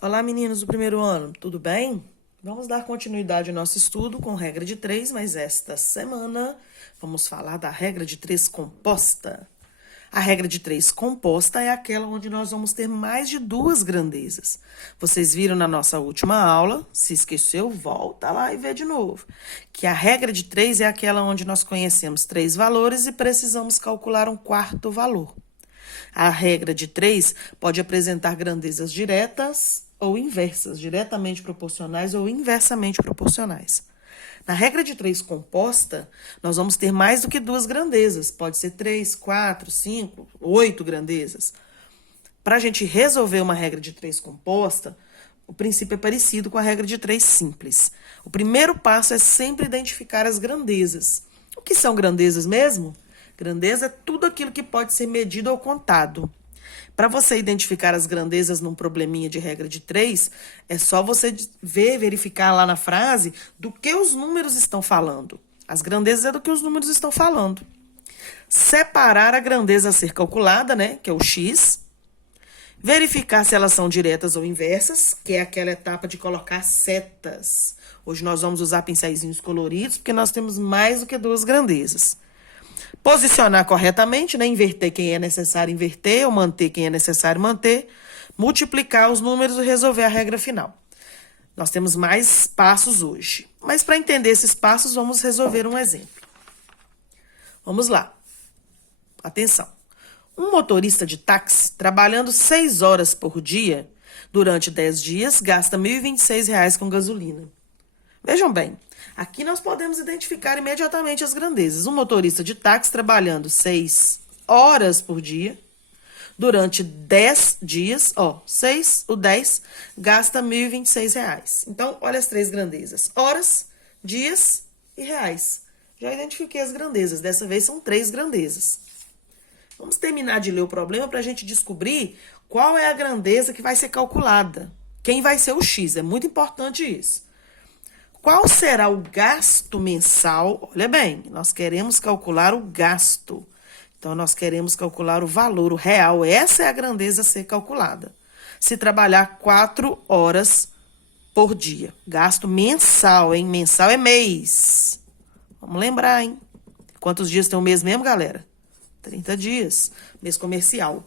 Olá, meninos do primeiro ano, tudo bem? Vamos dar continuidade ao nosso estudo com regra de 3, mas esta semana vamos falar da regra de 3 composta. A regra de 3 composta é aquela onde nós vamos ter mais de duas grandezas. Vocês viram na nossa última aula, se esqueceu, volta lá e vê de novo. Que a regra de 3 é aquela onde nós conhecemos 3 valores e precisamos calcular um quarto valor. A regra de 3 pode apresentar grandezas diretas ou inversas, diretamente proporcionais ou inversamente proporcionais. Na regra de 3 composta, nós vamos ter mais do que duas grandezas. Pode ser 3, 4, 5, 8 grandezas. Para a gente resolver uma regra de 3 composta, o princípio é parecido com a regra de 3 simples. O primeiro passo é sempre identificar as grandezas. O que são grandezas mesmo? Grandeza é tudo aquilo que pode ser medido ou contado. Para você identificar as grandezas num probleminha de regra de 3, é só você verificar lá na frase do que os números estão falando. As grandezas é do que os números estão falando. Separar a grandeza a ser calculada, né, que é o x. Verificar se elas são diretas ou inversas, que é aquela etapa de colocar setas. Hoje nós vamos usar pincéis coloridos, porque nós temos mais do que duas grandezas. Posicionar corretamente, né? Inverter quem é necessário inverter, ou manter quem é necessário manter. Multiplicar os números e resolver a regra final. Nós temos mais passos hoje. Mas para entender esses passos, vamos resolver um exemplo. Vamos lá. Atenção. Um motorista de táxi, trabalhando 6 horas por dia, durante 10 dias, gasta R$ 1.026 com gasolina. Vejam bem, aqui nós podemos identificar imediatamente as grandezas. Um motorista de táxi trabalhando 6 horas por dia, durante 10 dias, 6, o 10, gasta R$ 1.026. Então, olha as três grandezas: horas, dias e reais. Já identifiquei as grandezas, dessa vez são 3 grandezas. Vamos terminar de ler o problema para a gente descobrir qual é a grandeza que vai ser calculada. Quem vai ser o X, é muito importante isso. Qual será o gasto mensal? Olha bem, nós queremos calcular o gasto. Então, nós queremos calcular o valor, o real. Essa é a grandeza a ser calculada. Se trabalhar 4 horas por dia. Gasto mensal, hein? Mensal é mês. Vamos lembrar, hein? Quantos dias tem um mês mesmo, galera? 30 dias. Mês comercial.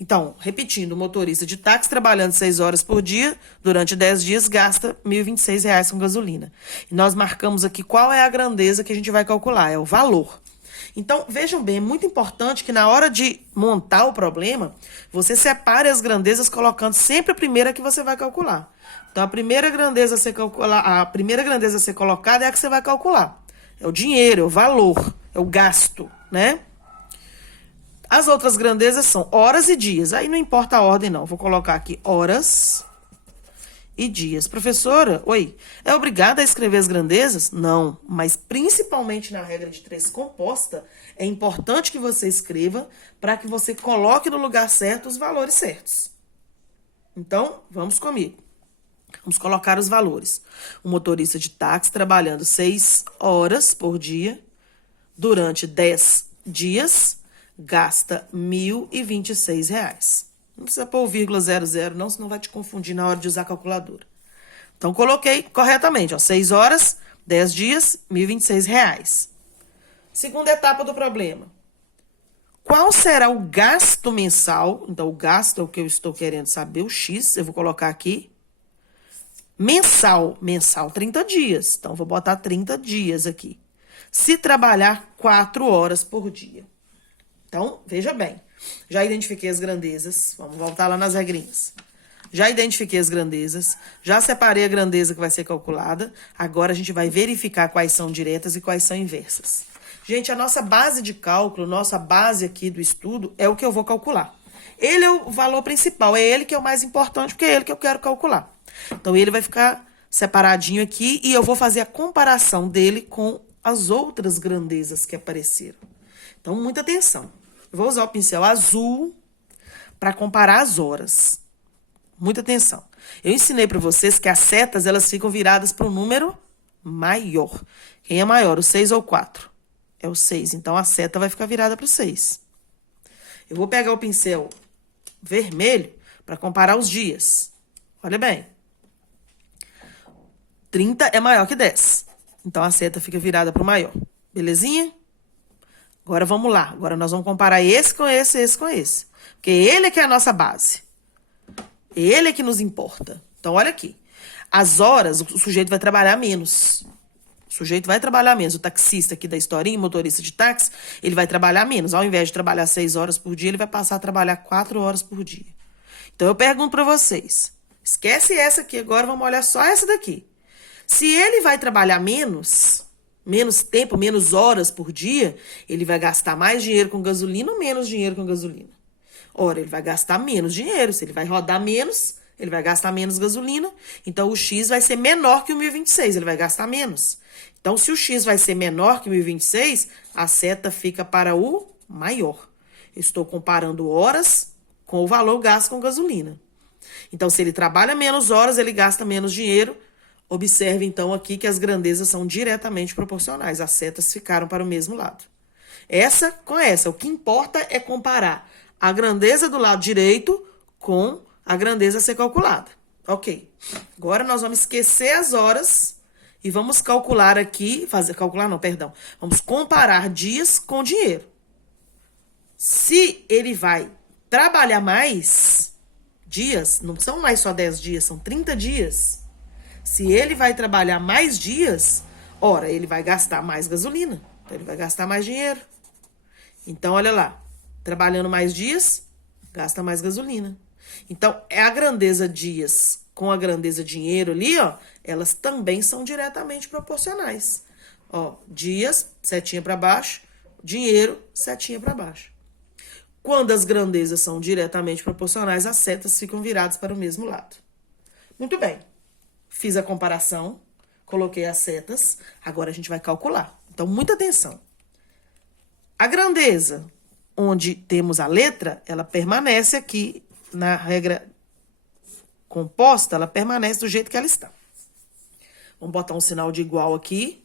Então, repetindo, o motorista de táxi trabalhando 6 horas por dia, durante 10 dias, gasta R$ 1.026 com gasolina. E nós marcamos aqui qual é a grandeza que a gente vai calcular, é o valor. Então, vejam bem, é muito importante que na hora de montar o problema, você separe as grandezas colocando sempre a primeira que você vai calcular. Então, a primeira grandeza a ser colocada é a que você vai calcular. É o dinheiro, é o valor, é o gasto, né? As outras grandezas são horas e dias. Aí não importa a ordem, não. Vou colocar aqui horas e dias. Professora, oi, é obrigada a escrever as grandezas? Não, mas principalmente na regra de 3 composta, é importante que você escreva para que você coloque no lugar certo os valores certos. Então, vamos comigo. Vamos colocar os valores. O motorista de táxi trabalhando 6 horas por dia, durante 10 dias, gasta R$ 1.026. Não precisa pôr o vírgula 00 não, senão vai te confundir na hora de usar a calculadora. Então, coloquei corretamente, 6 horas, 10 dias, R$ 1.026. Segunda etapa do problema. Qual será o gasto mensal? Então, o gasto é o que eu estou querendo saber, o X, eu vou colocar aqui. Mensal, 30 dias. Então, vou botar 30 dias aqui. Se trabalhar 4 horas por dia. Então, veja bem, já identifiquei as grandezas, vamos voltar lá nas regrinhas. Já identifiquei as grandezas, já separei a grandeza que vai ser calculada, agora a gente vai verificar quais são diretas e quais são inversas. Gente, a nossa base de cálculo, nossa base aqui do estudo é o que eu vou calcular. Ele é o valor principal, é ele que é o mais importante, porque é ele que eu quero calcular. Então, ele vai ficar separadinho aqui e eu vou fazer a comparação dele com as outras grandezas que apareceram. Então, muita atenção. Eu vou usar o pincel azul para comparar as horas. Muita atenção. Eu ensinei para vocês que as setas, elas ficam viradas para um número maior. Quem é maior, o 6 ou o 4? É o 6. Então, a seta vai ficar virada para o 6. Eu vou pegar o pincel vermelho para comparar os dias. Olha bem. 30 é maior que 10. Então, a seta fica virada para o maior. Belezinha? Agora, vamos lá. Agora, nós vamos comparar esse com esse com esse. Porque ele é que é a nossa base. Ele é que nos importa. Então, olha aqui. As horas, o sujeito vai trabalhar menos. O sujeito vai trabalhar menos. O taxista aqui da historinha, motorista de táxi, ele vai trabalhar menos. Ao invés de trabalhar 6 horas por dia, ele vai passar a trabalhar 4 horas por dia. Então, eu pergunto para vocês. Esquece essa aqui agora, vamos olhar só essa daqui. Se ele vai trabalhar menos tempo, menos horas por dia, ele vai gastar mais dinheiro com gasolina ou menos dinheiro com gasolina? Ora, ele vai gastar menos dinheiro. Se ele vai rodar menos, ele vai gastar menos gasolina. Então, o X vai ser menor que o 1026, ele vai gastar menos. Então, se o X vai ser menor que o 1026, a seta fica para o maior. Estou comparando horas com o valor gasto com gasolina. Então, se ele trabalha menos horas, ele gasta menos dinheiro. Observe, então, aqui que as grandezas são diretamente proporcionais. As setas ficaram para o mesmo lado. Essa com essa. O que importa é comparar a grandeza do lado direito com a grandeza a ser calculada. Ok. Agora, nós vamos esquecer as horas e vamos calcular aqui... Vamos comparar dias com dinheiro. Se ele vai trabalhar mais dias, não são mais só 10 dias, são 30 dias... Se ele vai trabalhar mais dias, ora, ele vai gastar mais gasolina. Então, ele vai gastar mais dinheiro. Então, olha lá. Trabalhando mais dias, gasta mais gasolina. Então, é a grandeza dias com a grandeza dinheiro ali, ó. Elas também são diretamente proporcionais. Ó, dias, setinha para baixo. Dinheiro, setinha para baixo. Quando as grandezas são diretamente proporcionais, as setas ficam viradas para o mesmo lado. Muito bem. Fiz a comparação, coloquei as setas, agora a gente vai calcular. Então, muita atenção. A grandeza, onde temos a letra, ela permanece aqui na regra composta, ela permanece do jeito que ela está. Vamos botar um sinal de igual aqui.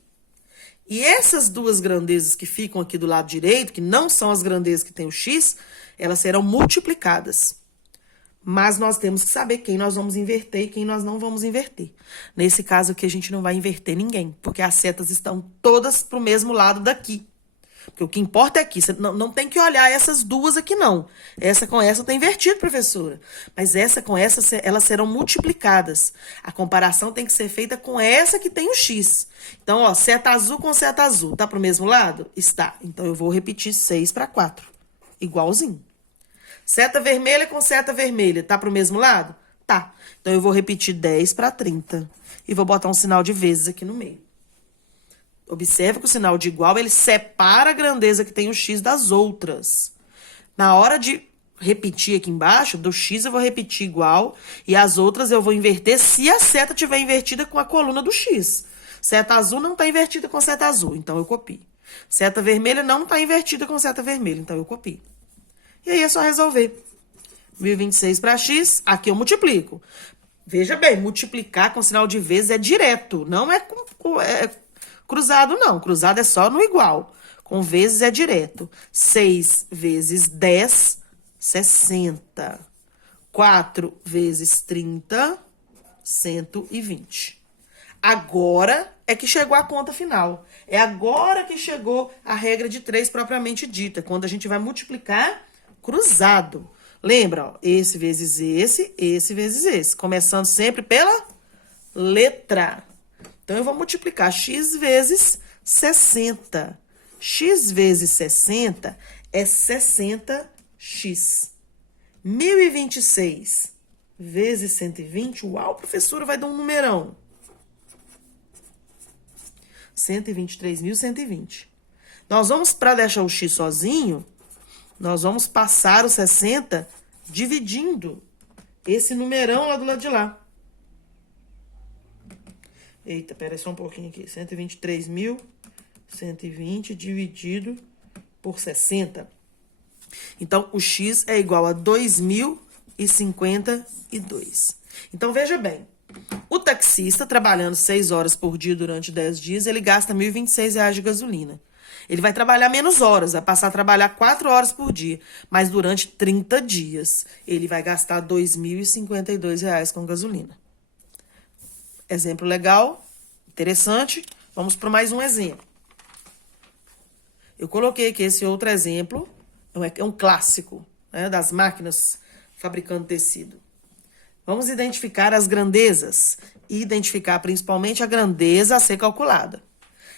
E essas duas grandezas que ficam aqui do lado direito, que não são as grandezas que tem o x, elas serão multiplicadas. Mas nós temos que saber quem nós vamos inverter e quem nós não vamos inverter. Nesse caso aqui, a gente não vai inverter ninguém, porque as setas estão todas para o mesmo lado daqui. Porque o que importa é aqui. Você não tem que olhar essas duas aqui, não. Essa com essa está invertido, professora. Mas essa com essa, elas serão multiplicadas. A comparação tem que ser feita com essa que tem o x. Então, ó, seta azul com seta azul. Tá para o mesmo lado? Está. Então, eu vou repetir 6 para 4. Igualzinho. Seta vermelha com seta vermelha, tá pro mesmo lado? Tá. Então, eu vou repetir 10 para 30. E vou botar um sinal de vezes aqui no meio. Observe que o sinal de igual, ele separa a grandeza que tem o x das outras. Na hora de repetir aqui embaixo, do x eu vou repetir igual, e as outras eu vou inverter se a seta estiver invertida com a coluna do x. Seta azul não está invertida com seta azul, então eu copio. Seta vermelha não está invertida com seta vermelha, então eu copio. E aí é só resolver. 1026 para x, aqui eu multiplico. Veja bem, multiplicar com sinal de vezes é direto, não é cruzado, não. Cruzado é só no igual. Com vezes é direto. 6 vezes 10, 60. 4 vezes 30, 120. Agora é que chegou a conta final. É agora que chegou a regra de 3 propriamente dita, quando a gente vai multiplicar cruzado. Lembra, ó, esse vezes esse vezes esse. Começando sempre pela letra. Então, eu vou multiplicar x vezes 60. X vezes 60 é 60x. 1026 vezes 120, uau, professora, vai dar um numerão. 123.120. Nós vamos, para deixar o x sozinho, nós vamos passar o 60 dividindo esse numerão lá do lado de lá. Eita, pera só um pouquinho aqui. 123.120 dividido por 60. Então, o x é igual a 2.052. Então, veja bem. O taxista, trabalhando 6 horas por dia durante 10 dias, ele gasta R$ 1.026 de gasolina. Ele vai trabalhar menos horas, vai passar a trabalhar 4 horas por dia, mas durante 30 dias ele vai gastar R$ 2.052 com gasolina. Exemplo legal, interessante. Vamos para mais um exemplo. Eu coloquei aqui esse outro exemplo, é um clássico, né, das máquinas fabricando tecido. Vamos identificar as grandezas e identificar principalmente a grandeza a ser calculada.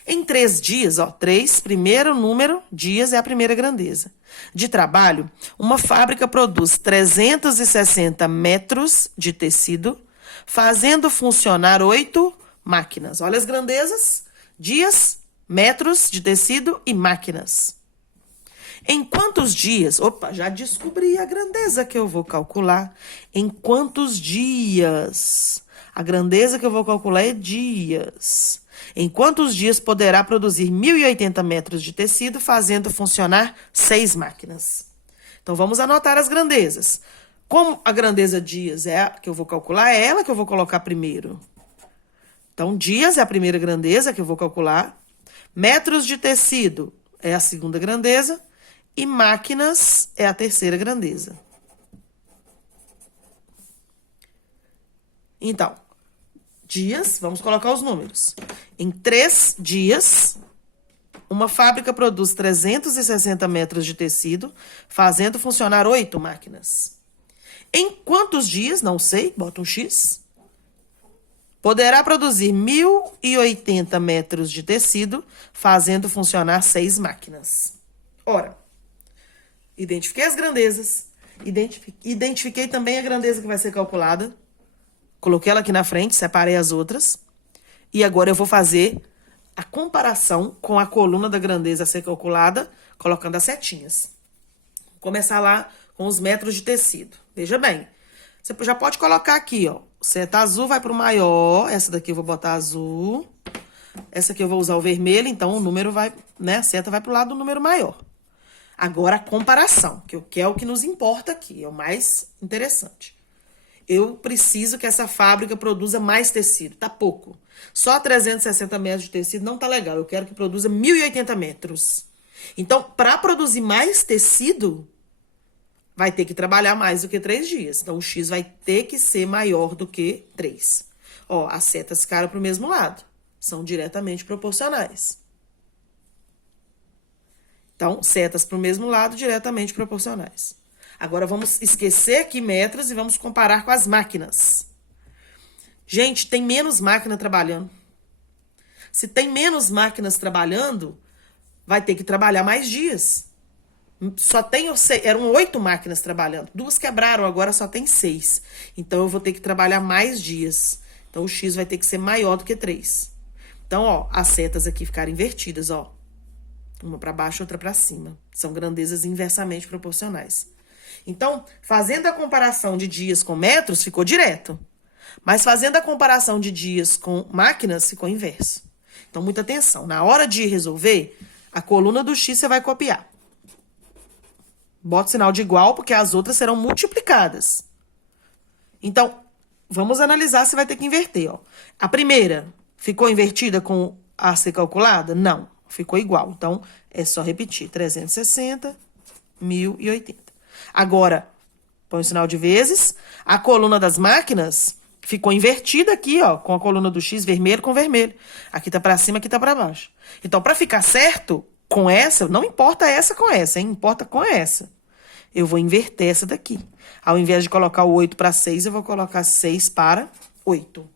Em 3 dias, 3, primeiro número, dias é a primeira grandeza. De trabalho, uma fábrica produz 360 metros de tecido, fazendo funcionar 8 máquinas. Olha as grandezas, dias, metros de tecido e máquinas. Em quantos dias? Opa, já descobri a grandeza que eu vou calcular. Em quantos dias? A grandeza que eu vou calcular é dias. Em quantos dias poderá produzir 1.080 metros de tecido, fazendo funcionar 6 máquinas? Então, vamos anotar as grandezas. Como a grandeza dias é a que eu vou calcular, é ela que eu vou colocar primeiro. Então, dias é a primeira grandeza que eu vou calcular. Metros de tecido é a segunda grandeza. E máquinas é a terceira grandeza. Então, dias, vamos colocar os números. Em 3 dias, uma fábrica produz 360 metros de tecido, fazendo funcionar 8 máquinas. Em quantos dias, não sei, bota um X, poderá produzir 1.080 metros de tecido, fazendo funcionar 6 máquinas. Ora, identifiquei as grandezas, identifiquei também a grandeza que vai ser calculada, coloquei ela aqui na frente, separei as outras, e agora eu vou fazer a comparação com a coluna da grandeza a ser calculada, colocando as setinhas. Vou começar lá com os metros de tecido. Veja bem, você já pode colocar aqui, seta azul vai para o maior, essa daqui eu vou botar azul, essa aqui eu vou usar o vermelho, então o número vai, né, a seta vai para o lado do número maior. Agora, a comparação, que é o que nos importa aqui, é o mais interessante. Eu preciso que essa fábrica produza mais tecido, tá pouco. Só 360 metros de tecido não tá legal, eu quero que produza 1.080 metros. Então, para produzir mais tecido, vai ter que trabalhar mais do que 3 dias. Então, o X vai ter que ser maior do que 3. As setas ficaram para o mesmo lado, são diretamente proporcionais. Então, setas para o mesmo lado, diretamente proporcionais. Agora, vamos esquecer aqui metros e vamos comparar com as máquinas. Gente, tem menos máquina trabalhando. Se tem menos máquinas trabalhando, vai ter que trabalhar mais dias. Eram 8 máquinas trabalhando. 2 quebraram, agora só tem 6. Então, eu vou ter que trabalhar mais dias. Então, o X vai ter que ser maior do que 3. Então, as setas aqui ficaram invertidas, Uma para baixo, outra para cima. São grandezas inversamente proporcionais. Então, fazendo a comparação de dias com metros, ficou direto. Mas fazendo a comparação de dias com máquinas, ficou inverso. Então, muita atenção. Na hora de resolver, a coluna do X você vai copiar. Bota o sinal de igual, porque as outras serão multiplicadas. Então, vamos analisar se vai ter que inverter. A primeira ficou invertida com a ser calculada? Não. Ficou igual. Então, é só repetir. 360, 1.080. Agora, põe o sinal de vezes. A coluna das máquinas ficou invertida aqui, com a coluna do X vermelho com vermelho. Aqui tá para cima, aqui tá para baixo. Então, para ficar certo com essa, não importa essa com essa, hein? Importa com essa. Eu vou inverter essa daqui. Ao invés de colocar o 8 para 6, eu vou colocar 6 para 8.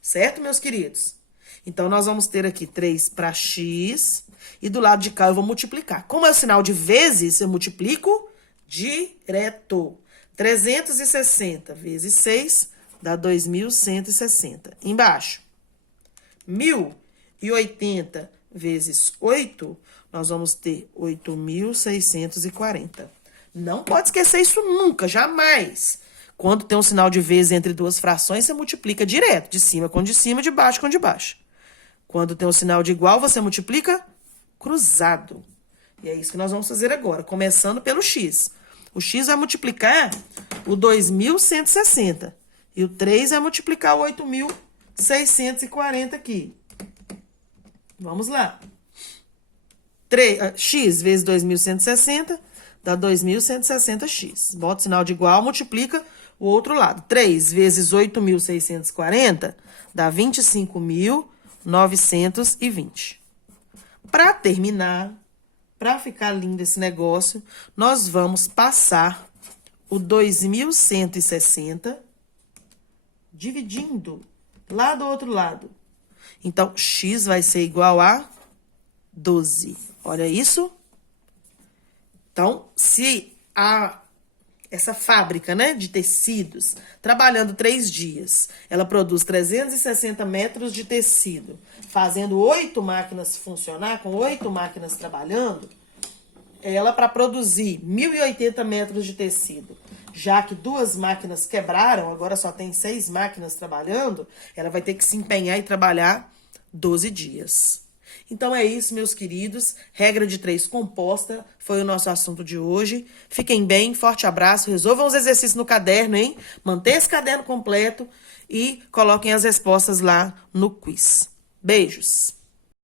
Certo, meus queridos? Então, nós vamos ter aqui 3 para X. E do lado de cá eu vou multiplicar. Como é o sinal de vezes, eu multiplico direto. 360 vezes 6 dá 2.160. Embaixo. 1.080 vezes 8, nós vamos ter 8.640. Não pode esquecer isso nunca, jamais. Quando tem um sinal de vezes entre duas frações, você multiplica direto. De cima com de cima, de baixo com de baixo. Quando tem um sinal de igual, você multiplica cruzado. E é isso que nós vamos fazer agora, começando pelo X. O X vai multiplicar o 2.160. E o 3 vai multiplicar o 8.640 aqui. Vamos lá. X vezes 2.160 dá 2.160x. Bota o sinal de igual, multiplica o outro lado. 3 vezes 8.640 dá 25.920. Para terminar, para ficar lindo esse negócio, nós vamos passar o 2.160 dividindo lá do outro lado. Então, x vai ser igual a 12. Olha isso. Então, se essa fábrica, né, de tecidos, trabalhando 3 dias, ela produz 360 metros de tecido, fazendo 8 máquinas funcionar, com 8 máquinas trabalhando, ela, para produzir 1.080 metros de tecido, já que 2 máquinas quebraram, agora só tem 6 máquinas trabalhando, ela vai ter que se empenhar e trabalhar 12 dias. Então é isso, meus queridos. Regra de 3 composta foi o nosso assunto de hoje. Fiquem bem, forte abraço. Resolvam os exercícios no caderno, hein? Mantenha esse caderno completo e coloquem as respostas lá no quiz. Beijos!